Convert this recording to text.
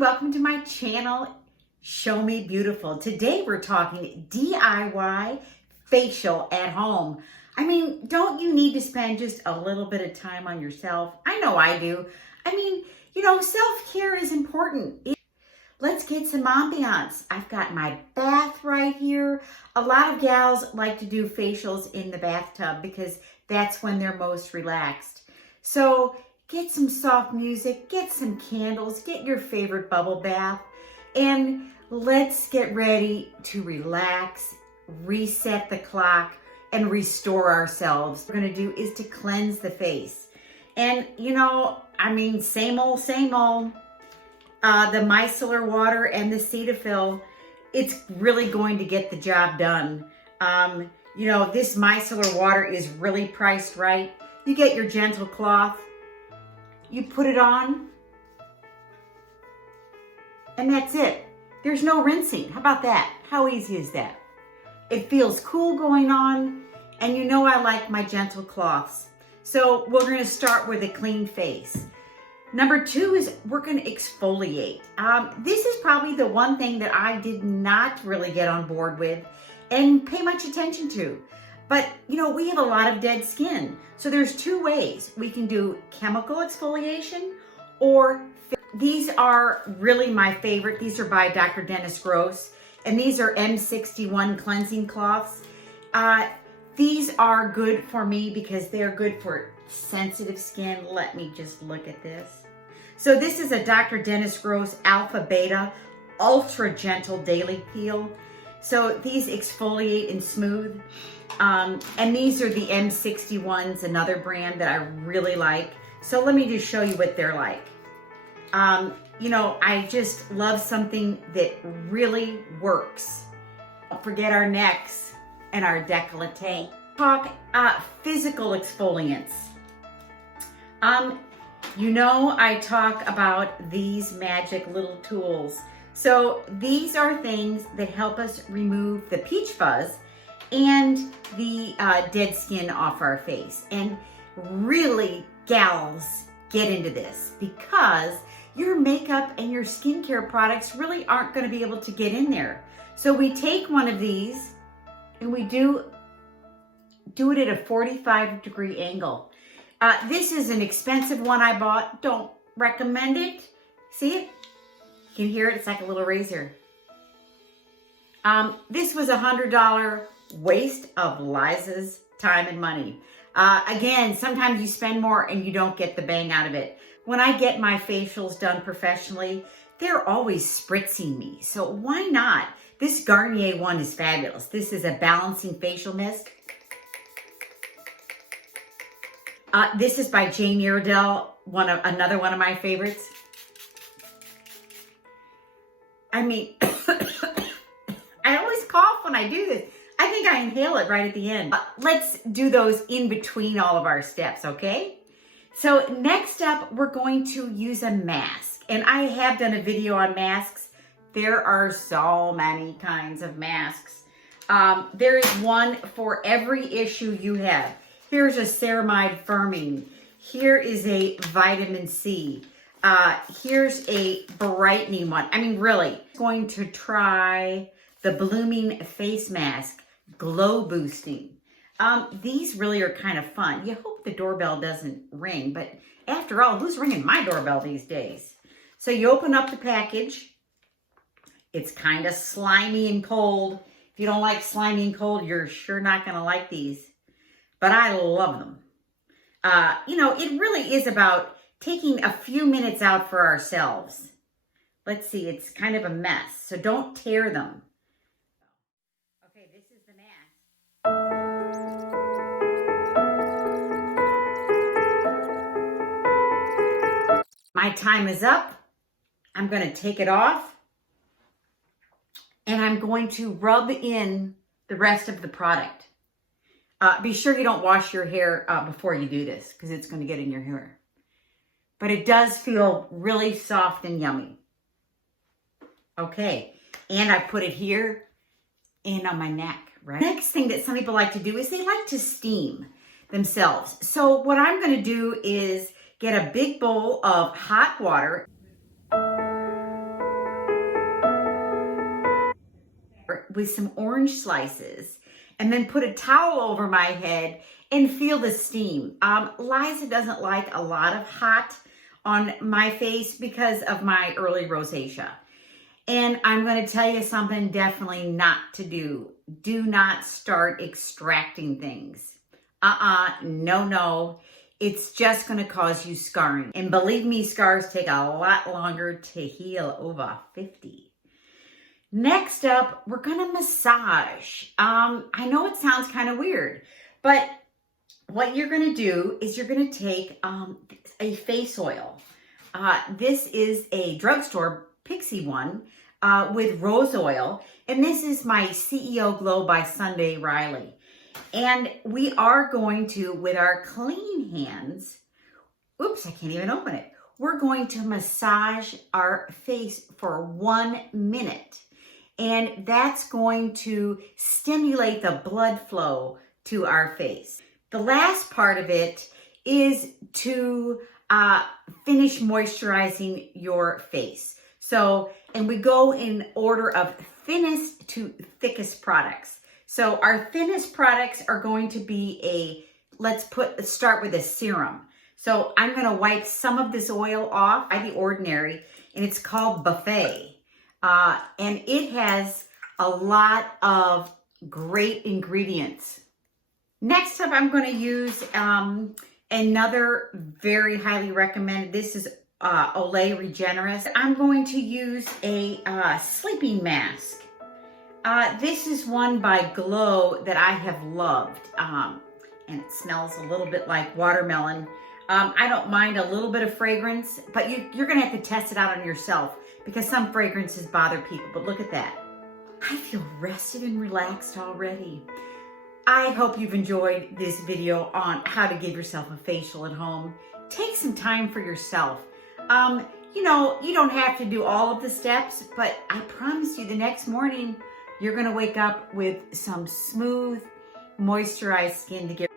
welcome to my channel, Show Me Beautiful. Today we're talking DIY facial at home. I mean, don't you need to spend just a little bit of time on yourself? I know I do. I mean, self-care is important. Let's get some ambiance. I've got my bath right here. A lot of gals like to do facials in the bathtub because that's when they're most relaxed. So get some soft music, get some candles, get your favorite bubble bath, and let's get ready to relax, reset the clock, and restore ourselves. What we're gonna do is to cleanse the face. And same old, same old. The micellar water and the Cetaphil, it's really going to get the job done. This micellar water is really priced right. You get your gentle cloth, you put it on, and that's it. There's no rinsing. How about that? How easy is that? It feels cool going on, and I like my gentle cloths. So we're gonna start with a clean face. Number 2 is we're gonna exfoliate. This is probably the one thing that I did not really get on board with and pay much attention to. But we have a lot of dead skin. So there's 2 ways. We can do chemical exfoliation or these are really my favorite. These are by Dr. Dennis Gross, and these are M61 cleansing cloths. These are good for me because they're good for sensitive skin. Let me just look at this. So this is a Dr. Dennis Gross Alpha Beta Ultra Gentle Daily Peel. So these exfoliate and smooth. And these are the M61s, another brand that I really like. So let me just show you what they're like. I just love something that really works. Don't forget our necks and our décolleté. Talk physical exfoliants. I talk about these magic little tools. So these are things that help us remove the peach fuzz and the dead skin off our face. And really, gals, get into this because your makeup and your skincare products really aren't going to be able to get in there. So we take one of these and we do it at a 45-degree angle. This is an expensive one I bought. Don't recommend it. See it? You can hear it. It's like a little razor. This was a $100 waste of Liza's time and money. Again, sometimes you spend more and you don't get the bang out of it. When I get my facials done professionally, they're always spritzing me. So why not? This Garnier one is fabulous. This is a balancing facial mist. This is by Iredale, another one of my favorites. I mean, I always cough when I do this. I think I inhale it right at the end. Let's do those in between all of our steps, okay? So next up, we're going to use a mask. And I have done a video on masks. There are so many kinds of masks. There is one for every issue you have. Here's a ceramide firming. Here is a vitamin C. Here's a brightening one. I mean, really. I'm going to try the blooming face mask, glow boosting. These really are kind of fun. You hope the doorbell doesn't ring, but after all, who's ringing my doorbell these days? So you open up the package. It's kind of slimy and cold. If you don't like slimy and cold, you're sure not going to like these. But I love them. It really is about taking a few minutes out for ourselves. Let's see, it's kind of a mess, so don't tear them. Okay, this is the mask. My time is up. I'm going to take it off. And I'm going to rub in the rest of the product. Be sure you don't wash your hair before you do this because it's going to get in your hair. But it does feel really soft and yummy. Okay, and I put it here and on my neck, right? Next thing that some people like to do is they like to steam themselves. So what I'm going to do is get a big bowl of hot water. with some orange slices and then put a towel over my head and feel the steam. Liza doesn't like a lot of hot on my face because of my early rosacea. And I'm going to tell you something definitely not to do. Do not start extracting things. No. It's just going to cause you scarring. And believe me, scars take a lot longer to heal over 50. Next up, we're going to massage. I know it sounds kind of weird, but what you're going to do is you're going to take a face oil. This is a drugstore Pixi one with rose oil. And this is my CEO Glow by Sunday Riley. And we are going to, with our clean hands, oops, I can't even open it. We're going to massage our face for 1 minute. And that's going to stimulate the blood flow to our face. The last part of it is to finish moisturizing your face. So, and we go in order of thinnest to thickest products. So our thinnest products are going to be let's start with a serum. So I'm going to wipe some of this oil off by The Ordinary, and it's called Buffet. And it has a lot of great ingredients. Next up, I'm going to use another very highly recommended. This is Olay Regenerist. I'm going to use a sleeping mask. This is one by Glow that I have loved, and it smells a little bit like watermelon. I don't mind a little bit of fragrance, but you're going to have to test it out on yourself because some fragrances bother people, but look at that. I feel rested and relaxed already. I hope you've enjoyed this video on how to give yourself a facial at home. Take some time for yourself. You know, you don't have to do all of the steps, but I promise you the next morning, you're going to wake up with some smooth, moisturized skin to get